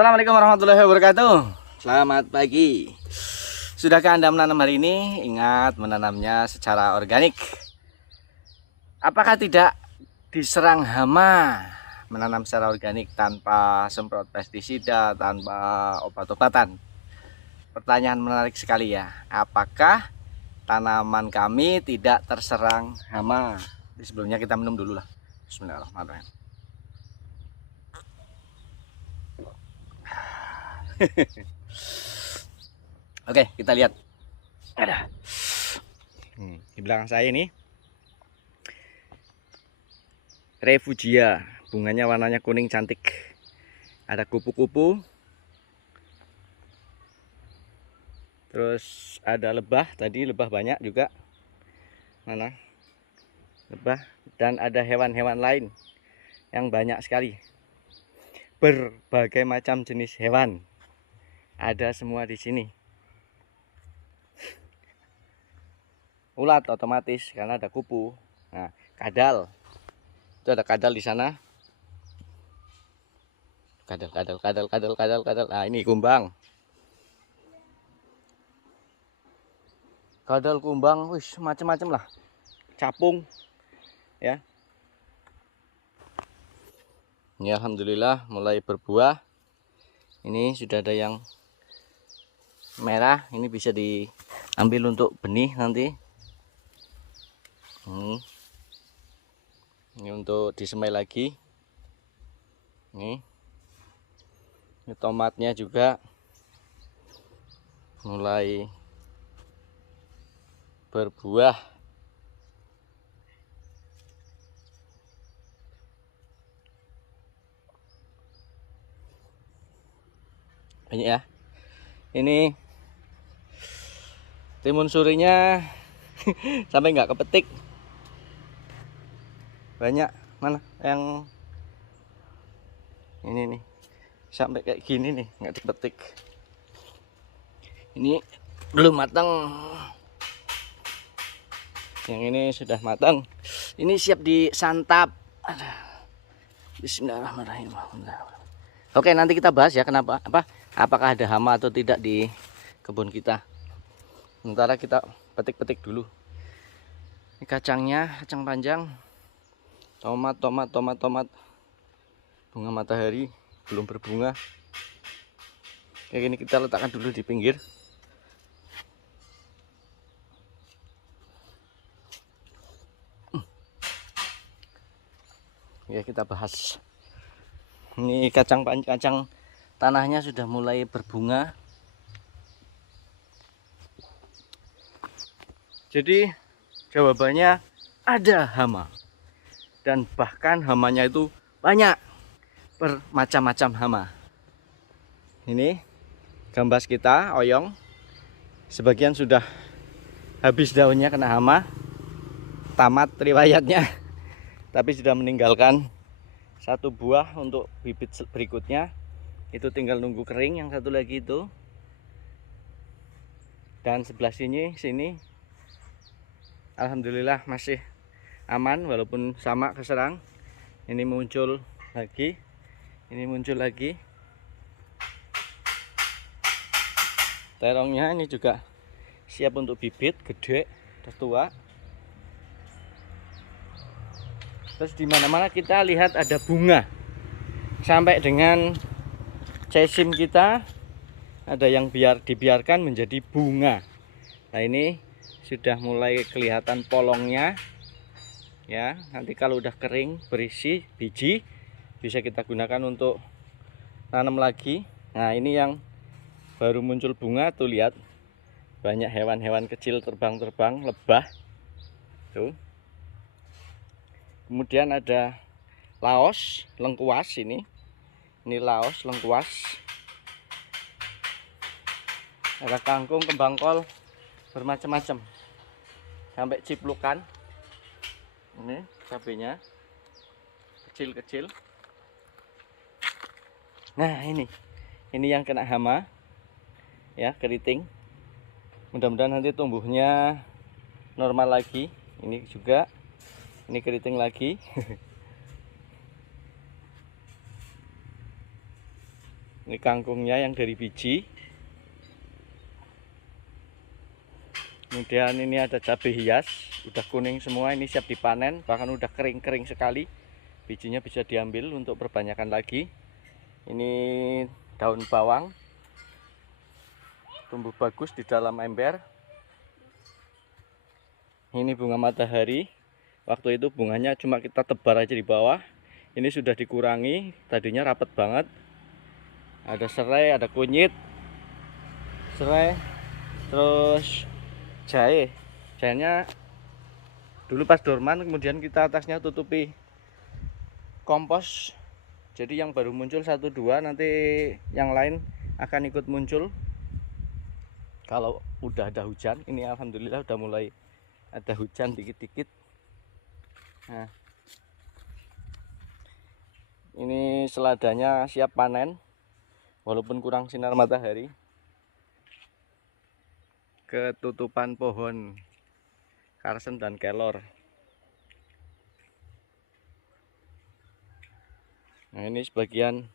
Assalamualaikum warahmatullahi wabarakatuh. Selamat pagi. Sudahkah Anda menanam hari ini? Ingat, menanamnya secara organik. Apakah tidak diserang hama menanam secara organik tanpa semprot pestisida, tanpa obat-obatan? Pertanyaan menarik sekali ya. Apakah tanaman kami tidak terserang hama? Jadi sebelumnya kita minum dulu lah. Bismillahirrahmanirrahim. Oke, kita lihat. Ada. Di belakang saya ini refugia, bunganya warnanya kuning cantik. Ada kupu-kupu. Terus ada lebah, tadi lebah banyak juga. Mana? Lebah, dan ada hewan-hewan lain yang banyak sekali. Berbagai macam jenis hewan ada semua di sini. Ulat otomatis karena ada kupu. Nah, kadal. Itu ada kadal di sana. Kadal. Nah, ini kumbang. Kadal, kumbang, wis macam-macam lah. Capung ya. Ini alhamdulillah mulai berbuah. Ini sudah ada yang merah, ini bisa diambil untuk benih nanti. Ini untuk disemai lagi. Ini tomatnya juga mulai berbuah. Banyak ya. Ini timun surinya sampai nggak kepetik. Banyak. Mana yang ini nih, sampai kayak gini nih nggak dipetik. Ini belum matang. Yang ini sudah matang. Ini siap disantap. Bismillahirrahmanirrahim. Oke, nanti kita bahas ya apakah ada hama atau tidak di kebun kita. Sementara kita petik-petik dulu. Ini kacangnya, kacang panjang. Tomat. Bunga matahari belum berbunga. Kayak gini kita letakkan dulu di pinggir. Ya, kita bahas. Ini kacang tanahnya sudah mulai berbunga. Jadi jawabannya ada hama. Dan bahkan hamanya itu banyak, bermacam-macam hama. Ini gambas kita, oyong. Sebagian sudah habis daunnya kena hama. Tamat riwayatnya. Tapi sudah meninggalkan satu buah untuk bibit berikutnya. Itu tinggal nunggu kering yang satu lagi itu. Dan sebelah sini alhamdulillah masih aman walaupun sama keserang. Ini muncul lagi. Terongnya ini juga siap untuk bibit, gede, udah tua. Terus di mana-mana kita lihat ada bunga. Sampai dengan cesim kita ada yang dibiarkan menjadi bunga. Nah, ini sudah mulai kelihatan polongnya. Ya, nanti kalau udah kering berisi biji bisa kita gunakan untuk tanam lagi. Nah, ini yang baru muncul bunga tuh, lihat banyak hewan-hewan kecil terbang-terbang, lebah tuh. Kemudian ada laos lengkuas ini laos lengkuas. Ada kangkung, kembang kol, bermacam-macam sampai ciplukan. Ini cabenya kecil-kecil. Nah, ini yang kena hama ya, keriting. Mudah-mudahan nanti tumbuhnya normal lagi. Ini juga, ini keriting lagi. Ini kangkungnya yang dari biji. Kemudian ini ada cabai hias, udah kuning semua, ini siap dipanen, bahkan udah kering-kering sekali. Bijinya bisa diambil untuk perbanyakan lagi. Ini daun bawang, tumbuh bagus di dalam ember. Ini bunga matahari. Waktu itu bunganya cuma kita tebar aja di bawah. Ini sudah dikurangi, tadinya rapat banget. Ada serai, ada kunyit, serai, terus jahe. Jahenya dulu pas dorman, kemudian kita atasnya tutupi kompos. Jadi yang baru muncul 1-2, nanti yang lain akan ikut muncul kalau udah ada hujan. Ini alhamdulillah udah mulai ada hujan dikit-dikit. Nah, ini seladanya siap panen walaupun kurang sinar matahari. Ketutupan pohon karsen dan kelor. Nah, ini sebagian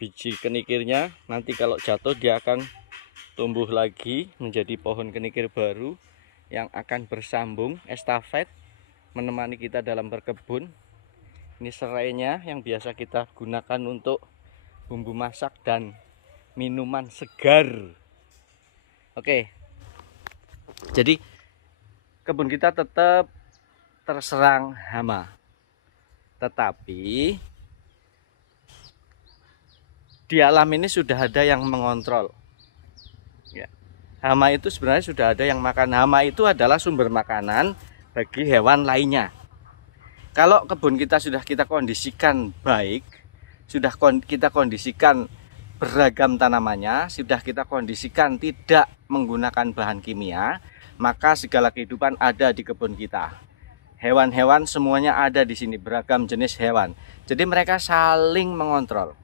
biji kenikirnya. Nanti kalau jatuh dia akan tumbuh lagi menjadi pohon kenikir baru yang akan bersambung estafet menemani kita dalam berkebun. Ini serainya yang biasa kita gunakan untuk bumbu masak dan minuman segar. Oke, jadi kebun kita tetap terserang hama, tetapi di alam ini sudah ada yang mengontrol. Ya. Hama itu sebenarnya sudah ada yang makan. Hama itu adalah sumber makanan bagi hewan lainnya. Kalau kebun kita sudah kita kondisikan baik, sudah kita kondisikan beragam tanamannya, sudah kita kondisikan tidak menggunakan bahan kimia, maka segala kehidupan ada di kebun kita. Hewan-hewan semuanya ada di sini, beragam jenis hewan. Jadi mereka saling mengontrol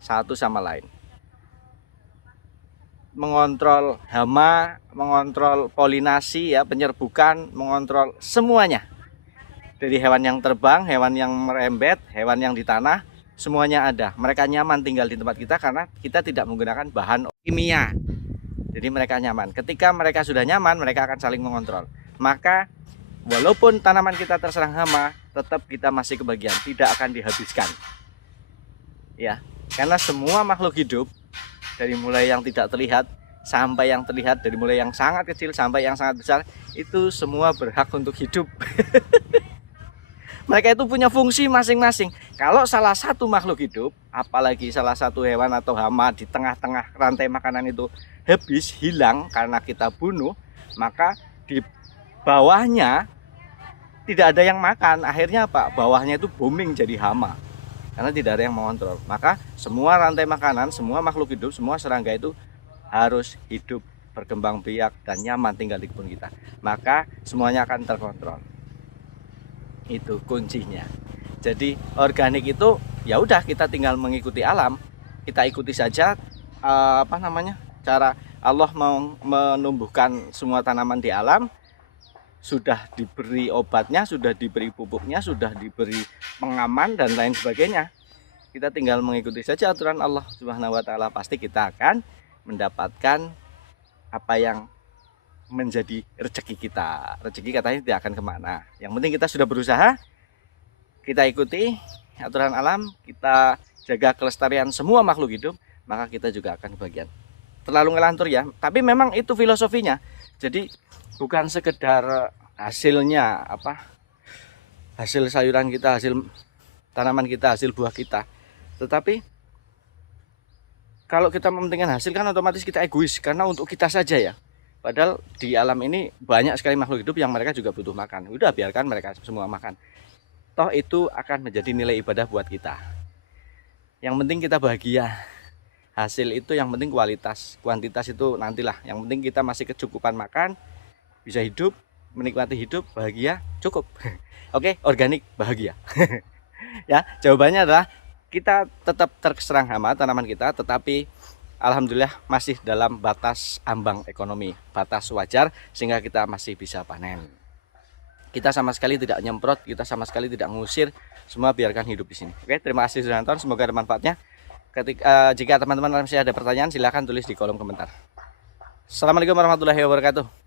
satu sama lain. Mengontrol hama, mengontrol polinasi, ya, penyerbukan, mengontrol semuanya. Dari hewan yang terbang, hewan yang merembet, hewan yang di tanah, semuanya ada. Mereka nyaman tinggal di tempat kita karena kita tidak menggunakan bahan kimia. Jadi mereka nyaman. Ketika mereka sudah nyaman, mereka akan saling mengontrol. Maka walaupun tanaman kita terserang hama, tetap kita masih kebagian, tidak akan dihabiskan. Ya, karena semua makhluk hidup, dari mulai yang tidak terlihat sampai yang terlihat, dari mulai yang sangat kecil sampai yang sangat besar, itu semua berhak untuk hidup. Mereka itu punya fungsi masing-masing. Kalau salah satu makhluk hidup, apalagi salah satu hewan atau hama di tengah-tengah rantai makanan itu habis, hilang karena kita bunuh, maka di bawahnya tidak ada yang makan. Akhirnya apa? Bawahnya itu booming jadi hama karena tidak ada yang mengontrol. Maka semua rantai makanan, semua makhluk hidup, semua serangga itu harus hidup, berkembang biak dan nyaman tinggal di kebun kita. Maka semuanya akan terkontrol. Itu kuncinya. Jadi organik itu ya udah, kita tinggal mengikuti alam, kita ikuti saja cara Allah mau menumbuhkan semua tanaman di alam. Sudah diberi obatnya, sudah diberi pupuknya, sudah diberi pengaman dan lain sebagainya. Kita tinggal mengikuti saja aturan Allah Subhanahu wa taala, pasti kita akan mendapatkan apa yang menjadi rezeki kita. Rezeki katanya tidak akan kemana. Yang penting kita sudah berusaha, kita ikuti aturan alam, kita jaga kelestarian semua makhluk hidup, maka kita juga akan bagian. Terlalu ngelantur ya, tapi memang itu filosofinya. Jadi bukan sekedar hasilnya hasil sayuran kita, hasil tanaman kita, hasil buah kita, tetapi kalau kita mementingkan hasil kan otomatis kita egois karena untuk kita saja ya. Padahal di alam ini banyak sekali makhluk hidup yang mereka juga butuh makan. Udah, biarkan mereka semua makan. Toh itu akan menjadi nilai ibadah buat kita. Yang penting kita bahagia. Hasil itu yang penting kualitas. Kuantitas itu nantilah. Yang penting kita masih kecukupan makan, bisa hidup, menikmati hidup, bahagia, cukup. Oke, organik, bahagia. Ya, jawabannya adalah kita tetap terserang hama tanaman kita, tetapi alhamdulillah masih dalam batas ambang ekonomi, batas wajar, sehingga kita masih bisa panen. Kita sama sekali tidak nyemprot, kita sama sekali tidak ngusir, semua biarkan hidup di sini. Oke, terima kasih sudah nonton, semoga ada manfaatnya. Jika teman-teman masih ada pertanyaan, silahkan tulis di kolom komentar. Assalamualaikum warahmatullahi wabarakatuh.